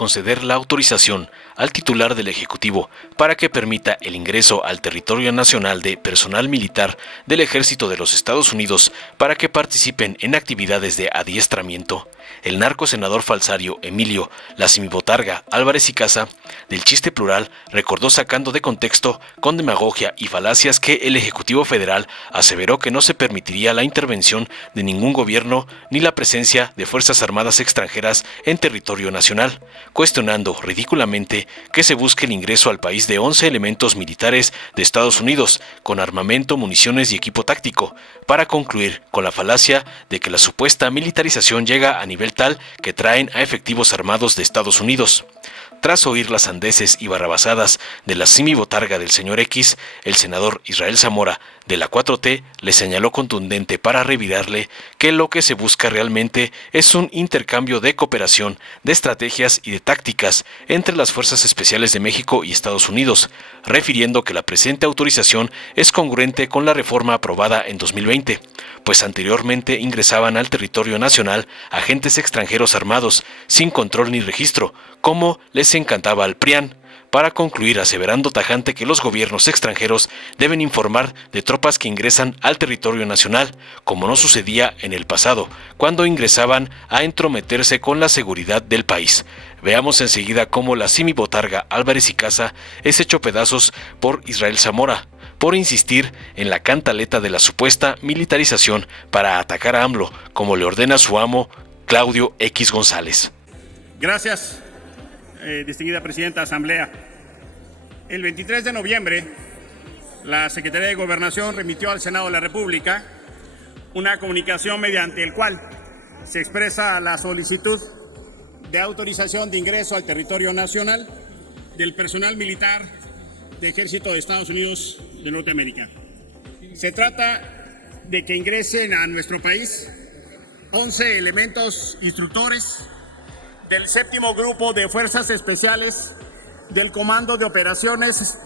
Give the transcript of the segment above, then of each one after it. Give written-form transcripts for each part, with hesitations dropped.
conceder la autorización al titular del Ejecutivo para que permita el ingreso al territorio nacional de personal militar del Ejército de los Estados Unidos para que participen en actividades de adiestramiento. El narcosenador falsario Emilio La Simibotarga Álvarez y Casa, del chiste plural, recordó sacando de contexto, con demagogia y falacias, que el Ejecutivo Federal aseveró que no se permitiría la intervención de ningún gobierno ni la presencia de Fuerzas Armadas extranjeras en territorio nacional, cuestionando ridículamente que se busque el ingreso al país de 11 elementos militares de Estados Unidos con armamento, municiones y equipo táctico, para concluir con la falacia de que la supuesta militarización llega a nivel tal que traen a efectivos armados de Estados Unidos. Tras oír las sandeces y barrabasadas de la simibotarga del señor X, el senador Israel Zamora, de la 4T, le señaló contundente para revirarle que lo que se busca realmente es un intercambio de cooperación, de estrategias y de tácticas entre las Fuerzas Especiales de México y Estados Unidos, refiriendo que la presente autorización es congruente con la reforma aprobada en 2020, pues anteriormente ingresaban al territorio nacional agentes extranjeros armados, sin control ni registro, como les encantaba al PRIAN, para concluir aseverando tajante que los gobiernos extranjeros deben informar de tropas que ingresan al territorio nacional, como no sucedía en el pasado, cuando ingresaban a entrometerse con la seguridad del país. Veamos enseguida cómo la simibotarga Álvarez y Casa es hecho pedazos por Israel Zamora, por insistir en la cantaleta de la supuesta militarización para atacar a AMLO, como le ordena su amo Claudio X González. Gracias, distinguida Presidenta de Asamblea. El 23 de noviembre, la Secretaría de Gobernación remitió al Senado de la República una comunicación mediante el cual se expresa la solicitud de autorización de ingreso al territorio nacional del personal militar del Ejército de Estados Unidos de Norteamérica. Se trata de que ingresen a nuestro país 11 elementos instructores del 7º Grupo de Fuerzas Especiales del Comando de Operaciones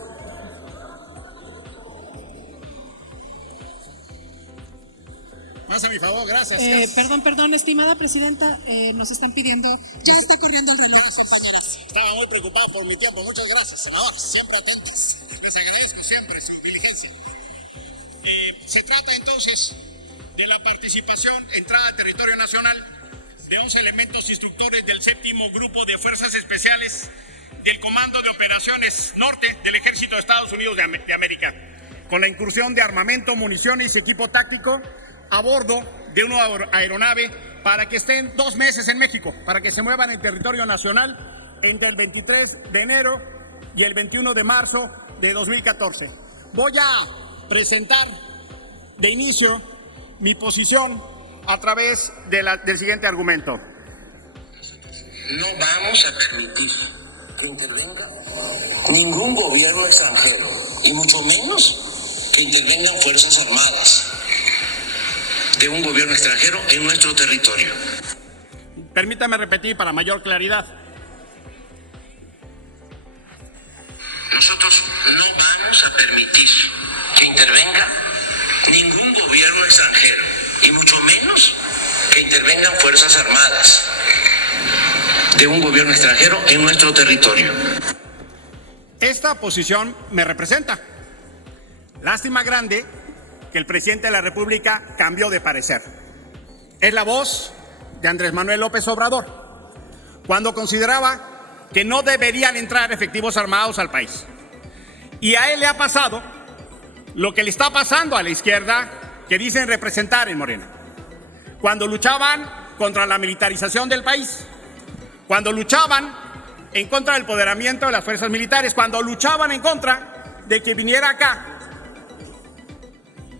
Más a mi favor, gracias. Perdón, estimada Presidenta, nos están pidiendo, ya está corriendo el reloj, compañeras. Estaba muy preocupado por mi tiempo, muchas gracias, senador, siempre atentas. Les agradezco siempre su diligencia. Se trata entonces de la participación, entrada al territorio nacional de 11 elementos instructores del 7º Grupo de Fuerzas Especiales del Comando de Operaciones Norte del Ejército de Estados Unidos de América, con la incursión de armamento, municiones y equipo táctico a bordo de una aeronave para que estén 2 meses en México, para que se muevan en territorio nacional entre el 23 de enero y el 21 de marzo de 2014. Voy a presentar de inicio mi posición a través del siguiente argumento. No vamos a permitir que intervenga ningún gobierno extranjero, y mucho menos que intervengan Fuerzas Armadas de un gobierno extranjero en nuestro territorio. Permítame repetir para mayor claridad. Nosotros no vamos a permitir que intervenga ningún gobierno extranjero, y mucho menos que intervengan Fuerzas Armadas de un gobierno extranjero en nuestro territorio. Esta posición me representa. Lástima grande que el presidente de la República cambió de parecer. Es la voz de Andrés Manuel López Obrador, cuando consideraba que no deberían entrar efectivos armados al país. Y a él le ha pasado lo que le está pasando a la izquierda que dicen representar en Morena. Cuando luchaban contra la militarización del país, cuando luchaban en contra del empoderamiento de las fuerzas militares, cuando luchaban en contra de que viniera acá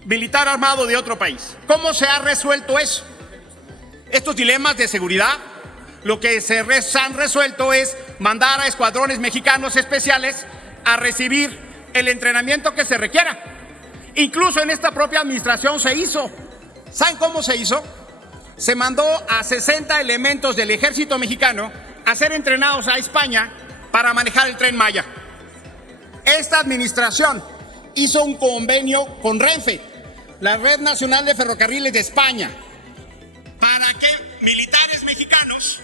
militar armado de otro país. ¿Cómo se ha resuelto eso? Estos dilemas de seguridad, lo que se han resuelto es mandar a escuadrones mexicanos especiales a recibir el entrenamiento que se requiera. Incluso en esta propia administración se hizo. ¿Saben cómo se hizo? Se mandó a 60 elementos del ejército mexicano a ser entrenados a España para manejar el Tren Maya. Esta administración hizo un convenio con Renfe, la Red Nacional de Ferrocarriles de España, para que militares mexicanos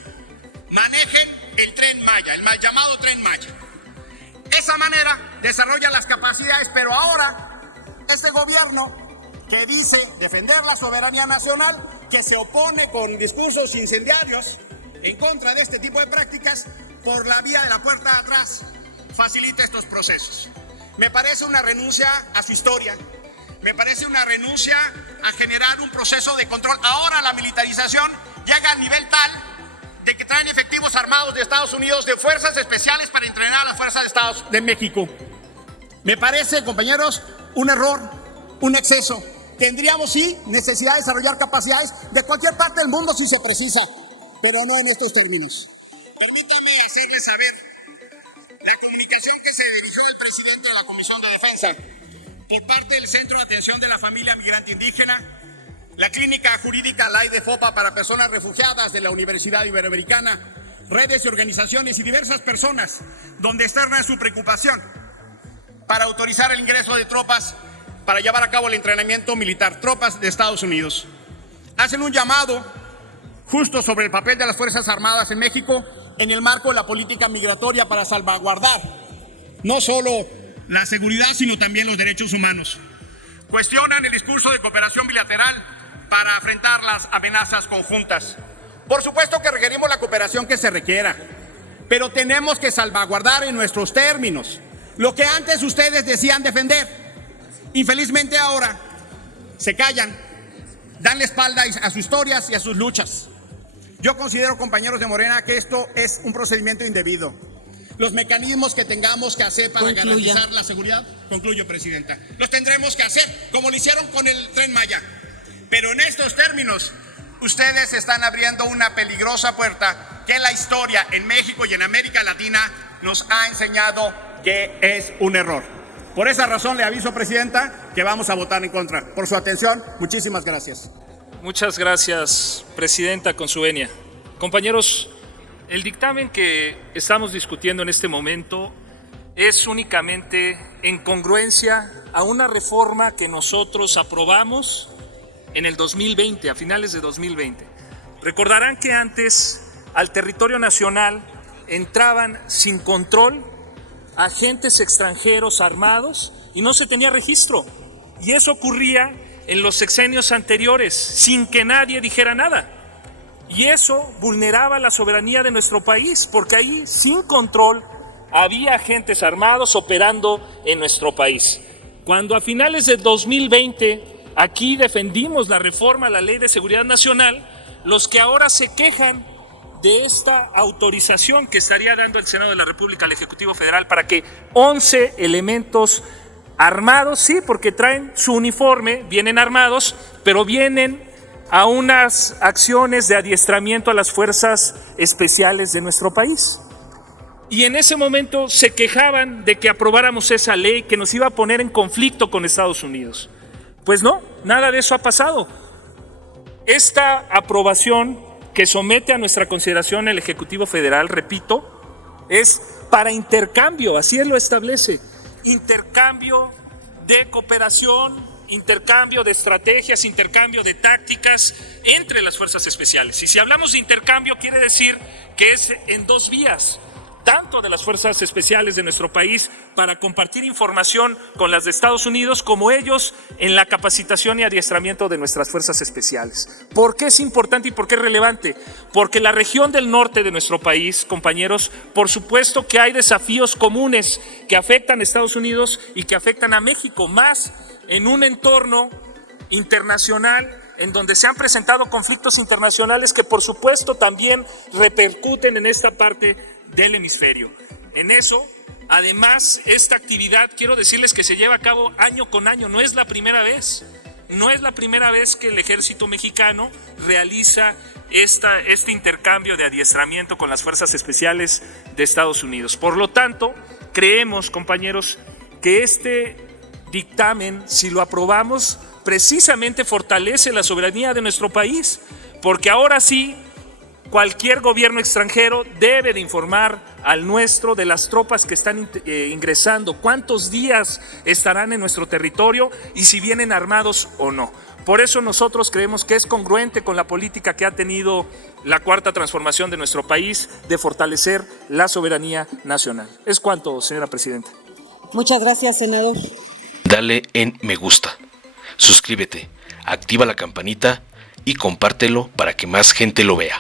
manejen el Tren Maya, el mal llamado Tren Maya. Esa manera desarrolla las capacidades, pero ahora este gobierno que dice defender la soberanía nacional, que se opone con discursos incendiarios en contra de este tipo de prácticas, por la vía de la puerta de atrás, facilita estos procesos. Me parece una renuncia a su historia, me parece una renuncia a generar un proceso de control. Ahora la militarización llega al nivel tal de que traen efectivos armados de Estados Unidos, de fuerzas especiales para entrenar a las fuerzas de Estados de México. Me parece, compañeros, un error, un exceso. Tendríamos, sí, necesidad de desarrollar capacidades de cualquier parte del mundo si se precisa, pero no en estos términos. Permítanme hacerles saber la comunicación que se dirigió del presidente de la Comisión de Defensa por parte del Centro de Atención de la Familia Migrante Indígena, la Clínica Jurídica Ley de FOPA para Personas Refugiadas de la Universidad Iberoamericana, redes y organizaciones y diversas personas, donde externan su preocupación para autorizar el ingreso de tropas para llevar a cabo el entrenamiento militar, tropas de Estados Unidos. Hacen un llamado justo sobre el papel de las Fuerzas Armadas en México en el marco de la política migratoria para salvaguardar no solo la seguridad, sino también los derechos humanos. Cuestionan el discurso de cooperación bilateral para enfrentar las amenazas conjuntas. Por supuesto que requerimos la cooperación que se requiera, pero tenemos que salvaguardar en nuestros términos lo que antes ustedes decían defender. Infelizmente ahora se callan, dan la espalda a sus historias y a sus luchas. Yo considero, compañeros de Morena, que esto es un procedimiento indebido. Los mecanismos que tengamos que hacer para garantizar la seguridad, concluyo, Presidenta, los tendremos que hacer, como lo hicieron con el Tren Maya. Pero en estos términos, ustedes están abriendo una peligrosa puerta que la historia en México y en América Latina nos ha enseñado que es un error. Por esa razón le aviso, Presidenta, que vamos a votar en contra. Por su atención, muchísimas gracias. Muchas gracias, Presidenta, con su venia. Compañeros, el dictamen que estamos discutiendo en este momento es únicamente en congruencia a una reforma que nosotros aprobamos en el 2020, a finales de 2020. Recordarán que antes al territorio nacional entraban sin control agentes extranjeros armados y no se tenía registro. Y eso ocurría en los sexenios anteriores, sin que nadie dijera nada. Y eso vulneraba la soberanía de nuestro país, porque ahí, sin control, había agentes armados operando en nuestro país. Cuando a finales de 2020 aquí defendimos la reforma a la Ley de Seguridad Nacional, los que ahora se quejan de esta autorización que estaría dando el Senado de la República al Ejecutivo Federal para que 11 elementos armados, sí, porque traen su uniforme, vienen armados, pero vienen a unas acciones de adiestramiento a las fuerzas especiales de nuestro país. Y en ese momento se quejaban de que aprobáramos esa ley que nos iba a poner en conflicto con Estados Unidos. Pues no, nada de eso ha pasado. Esta aprobación que somete a nuestra consideración el Ejecutivo Federal, repito, es para intercambio, así él lo establece, intercambio de cooperación, intercambio de estrategias, intercambio de tácticas entre las fuerzas especiales. Y si hablamos de intercambio, quiere decir que es en dos vías, tanto de las fuerzas especiales de nuestro país para compartir información con las de Estados Unidos, como ellos en la capacitación y adiestramiento de nuestras fuerzas especiales. ¿Por qué es importante y por qué es relevante? Porque la región del norte de nuestro país, compañeros, por supuesto que hay desafíos comunes que afectan a Estados Unidos y que afectan a México, más en un entorno internacional en donde se han presentado conflictos internacionales que por supuesto también repercuten en esta parte del hemisferio. En eso, además, esta actividad, quiero decirles que se lleva a cabo año con año, no es la primera vez. No es la primera vez que el ejército mexicano realiza este intercambio de adiestramiento con las fuerzas especiales de Estados Unidos. Por lo tanto, creemos, compañeros, que este dictamen, si lo aprobamos, precisamente fortalece la soberanía de nuestro país, porque ahora sí Cualquier gobierno extranjero debe de informar al nuestro de las tropas que están ingresando, cuántos días estarán en nuestro territorio y si vienen armados o no. Por eso nosotros creemos que es congruente con la política que ha tenido la cuarta transformación de nuestro país de fortalecer la soberanía nacional. Es cuanto, señora presidenta. Muchas gracias, senador. Dale en me gusta, suscríbete, activa la campanita y compártelo para que más gente lo vea.